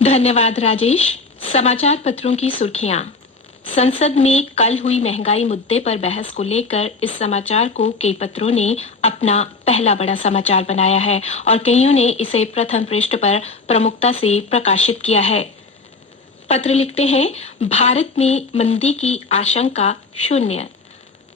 धन्यवाद राजेश। समाचार पत्रों की सुर्खियां। संसद में कल हुई महंगाई मुद्दे पर बहस को लेकर इस समाचार को कई पत्रों ने अपना पहला बड़ा समाचार बनाया है और कईयों ने इसे प्रथम पृष्ठ पर प्रमुखता से प्रकाशित किया है। पत्र लिखते हैं, भारत में मंदी की आशंका शून्य।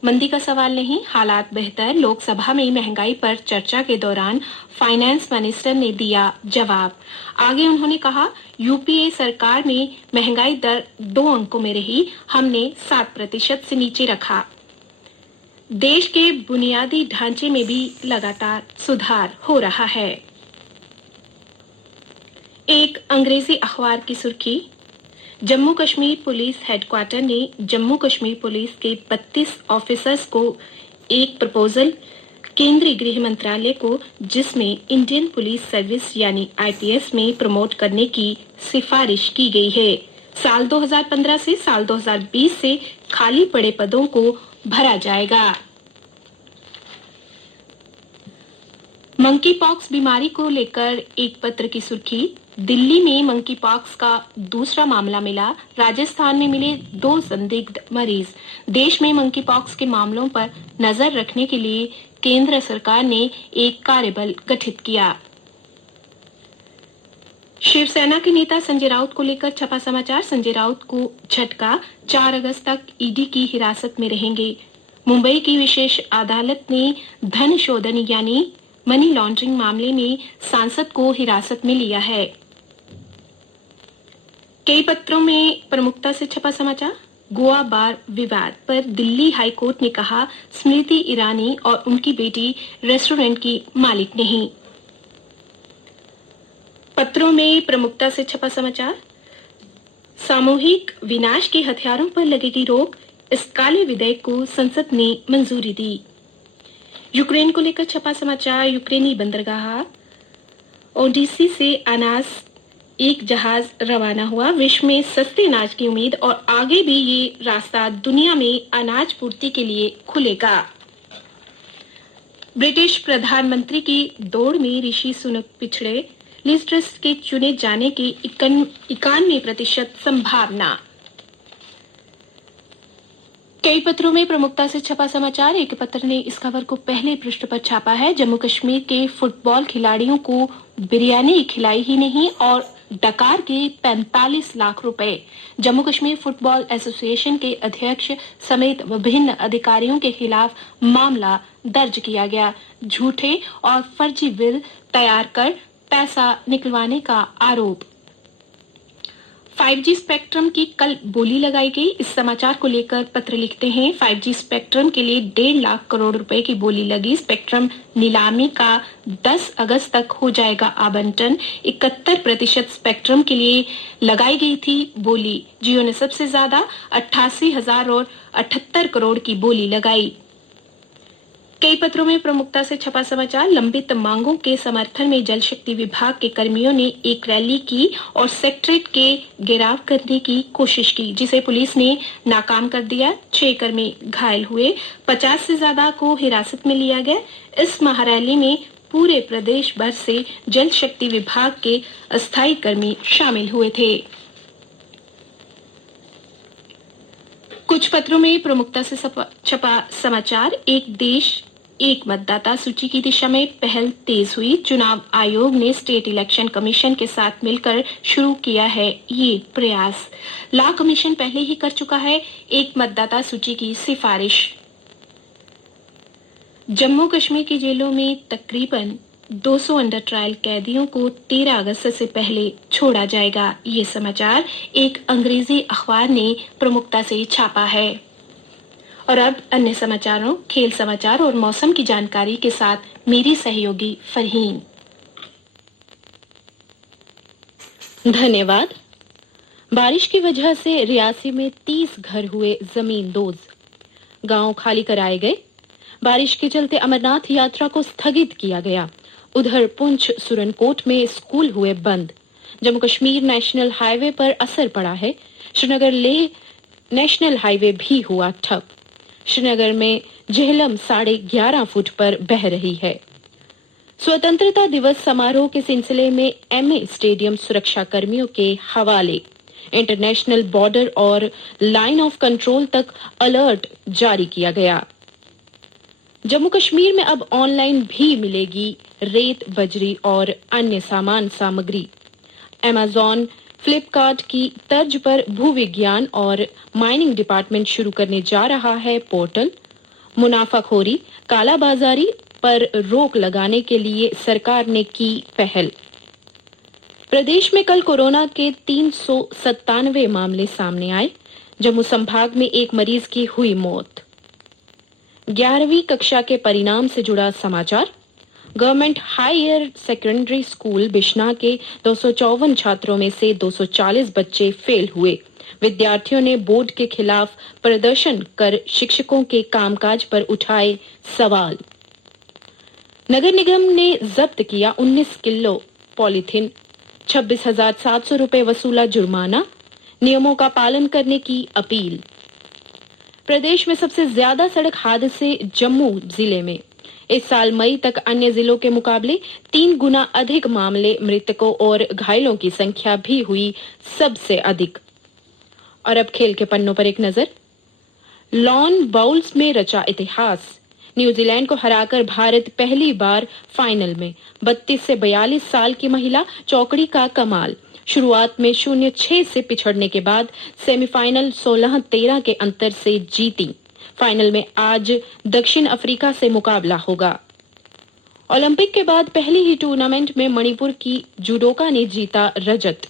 मंदी का सवाल नहीं, हालात बेहतर। लोकसभा में महंगाई पर चर्चा के दौरान फाइनेंस मिनिस्टर ने दिया जवाब। आगे उन्होंने कहा, यूपीए सरकार में महंगाई दर 2 अंकों में रही, हमने 7% से नीचे रखा। देश के बुनियादी ढांचे में भी लगातार सुधार हो रहा है। एक अंग्रेजी अखबार की सुर्खी, जम्मू कश्मीर पुलिस हेडक्वार्टर ने जम्मू कश्मीर पुलिस के 32 ऑफिसर्स को एक प्रपोजल केंद्रीय गृह मंत्रालय को, जिसमें इंडियन पुलिस सर्विस यानी आईपीएस में प्रमोट करने की सिफारिश की गई है। साल 2015 से साल 2020 से खाली पड़े पदों को भरा जाएगा। मंकी पॉक्स बीमारी को लेकर एक पत्र की सुर्खी, दिल्ली में मंकी पॉक्स का दूसरा मामला मिला, राजस्थान में मिले 2 संदिग्ध मरीज। देश में मंकी पॉक्स के मामलों पर नजर रखने के लिए केंद्र सरकार ने एक कार्यबल गठित किया। शिवसेना के नेता संजय राउत को लेकर छपा समाचार, संजय राउत को झटका, 4 अगस्त तक ईडी की हिरासत में रहेंगे। मुंबई की विशेष अदालत ने धन शोधन यानी मनी लॉन्ड्रिंग मामले में सांसद को हिरासत में लिया है। कई पत्रों में प्रमुखता से छपा समाचार, गोवा बार विवाद पर दिल्ली हाई कोर्ट ने कहा, स्मृति ईरानी और उनकी बेटी रेस्टोरेंट की मालिक नहीं। पत्रों में प्रमुखता से छपा समाचार, सामूहिक विनाश के हथियारों पर लगेगी रोक, इस काले विधेयक को संसद ने मंजूरी दी। यूक्रेन को लेकर छपा समाचार, यूक्रेनी बंदरगाह ओडेसी से अनाज एक जहाज रवाना हुआ, विश्व में सस्ते अनाज की उम्मीद और आगे भी ये रास्ता दुनिया में अनाज पूर्ति के लिए खुलेगा। ब्रिटिश प्रधानमंत्री की दौड़ में ऋषि सुनक पिछड़े, लिज ट्रस के चुने जाने की 91% संभावना। कई पत्रों में प्रमुखता से छपा समाचार, एक पत्र ने इस खबर को पहले पृष्ठ पर छापा है, जम्मू कश्मीर के फुटबॉल खिलाड़ियों को बिरयानी खिलाई ही नहीं और डकार के 45 लाख रुपए। जम्मू कश्मीर फुटबॉल एसोसिएशन के अध्यक्ष समेत विभिन्न अधिकारियों के खिलाफ मामला दर्ज किया गया। झूठे और फर्जी बिल तैयार कर पैसा निकलवाने का आरोप। 5G स्पेक्ट्रम की कल बोली लगाई गई, इस समाचार को लेकर पत्र लिखते हैं, 5G स्पेक्ट्रम के लिए 1.5 लाख करोड़ रुपए की बोली लगी। स्पेक्ट्रम नीलामी का 10 अगस्त तक हो जाएगा आवंटन। 71% स्पेक्ट्रम के लिए लगाई गई थी बोली। जियो ने सबसे ज्यादा 88,000 और 78 करोड़ की बोली लगाई। कई पत्रों में प्रमुखता से छपा समाचार, लंबित मांगों के समर्थन में जल शक्ति विभाग के कर्मियों ने एक रैली की और सेक्रेटरीट के घेराव करने की कोशिश की, जिसे पुलिस ने नाकाम कर दिया। 6 कर्मी घायल हुए, 50 से ज्यादा को हिरासत में लिया गया। इस महारैली में पूरे प्रदेश भर से जल शक्ति विभाग के अस्थायी कर्मी शामिल हुए थे। कुछ पत्रों में प्रमुखता से छपा समाचार, एक देश एक मतदाता सूची की दिशा में पहल तेज हुई। चुनाव आयोग ने स्टेट इलेक्शन कमीशन के साथ मिलकर शुरू किया है ये प्रयास। लॉ कमीशन पहले ही कर चुका है एक मतदाता सूची की सिफारिश। जम्मू कश्मीर की जेलों में तकरीबन 200 अंडर ट्रायल कैदियों को 13 अगस्त से पहले छोड़ा जाएगा। ये समाचार एक अंग्रेजी अखबार ने प्रमुखता से छापा है। और अब अन्य समाचारों, खेल समाचार और मौसम की जानकारी के साथ मेरी सहयोगी फरहीन। धन्यवाद। बारिश की वजह से रियासी में 30 घर हुए जमींदोज, गांव खाली कराए गए। बारिश के चलते अमरनाथ यात्रा को स्थगित किया गया। उधर पुंछ सुरनकोट में स्कूल हुए बंद। जम्मू कश्मीर नेशनल हाईवे पर असर पड़ा है। श्रीनगर लेह नेशनल हाईवे भी हुआ ठप। श्रीनगर में झेलम 11.5 फुट पर बह रही है। स्वतंत्रता दिवस समारोह के सिलसिले में एमए स्टेडियम सुरक्षा कर्मियों के हवाले। इंटरनेशनल बॉर्डर और लाइन ऑफ कंट्रोल तक अलर्ट जारी किया गया। जम्मू कश्मीर में अब ऑनलाइन भी मिलेगी रेत, बजरी और अन्य सामान सामग्री। अमेज़न, फ्लिपकार्ट की तर्ज पर भूविज्ञान और माइनिंग डिपार्टमेंट शुरू करने जा रहा है पोर्टल। मुनाफाखोरी, कालाबाजारी पर रोक लगाने के लिए सरकार ने की पहल। प्रदेश में कल कोरोना के 397 मामले सामने आए। जम्मू संभाग में एक मरीज की हुई मौत। 11वीं कक्षा के परिणाम से जुड़ा समाचार। Government higher secondary school Bishna के 254 छात्रों में से 240 बच्चे फेल हुए। विद्यार्थियों ने बोर्ड के खिलाफ प्रदर्शन कर शिक्षकों के कामकाज पर उठाए सवाल। नगर निगम ने जब्त किया 19 किलो पॉलीथीन, 26,700 रुपए वसूला जुर्माना। नियमों का पालन करने की अपील। प्रदेश में सबसे ज्यादा सड़क हादसे जम्मू जिले में। इस साल मई तक अन्य जिलों के मुकाबले 3 गुना अधिक मामले। मृतकों और घायलों की संख्या भी हुई सबसे अधिक। और अब खेल के पन्नों पर एक नजर। लॉन बाउल्स में रचा इतिहास। न्यूजीलैंड को हराकर भारत पहली बार फाइनल में। 32 से 42 साल की महिला चौकड़ी का कमाल। शुरुआत में 0-6 से पिछड़ने के बाद सेमीफाइनल 16-13 के अंतर से जीती। फाइनल में आज दक्षिण अफ्रीका से मुकाबला होगा। ओलंपिक के बाद पहली ही टूर्नामेंट में मणिपुर की जुडोका ने जीता रजत।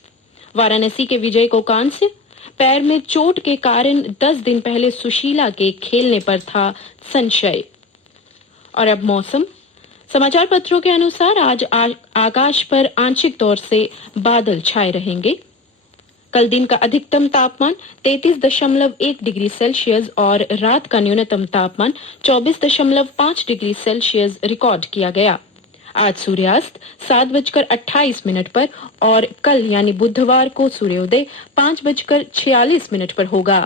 वाराणसी के विजय को कांस्य। पैर में चोट के कारण 10 दिन पहले सुशीला के खेलने पर था संशय। और अब मौसम। समाचार पत्रों के अनुसार आज आकाश पर आंशिक तौर से बादल छाए रहेंगे। कल दिन का अधिकतम तापमान 33.1 डिग्री सेल्सियस और रात का न्यूनतम तापमान 24.5 डिग्री सेल्सियस रिकॉर्ड किया गया। आज सूर्यास्त 7:28 पर और कल यानी बुधवार को सूर्योदय 5:46 पर होगा।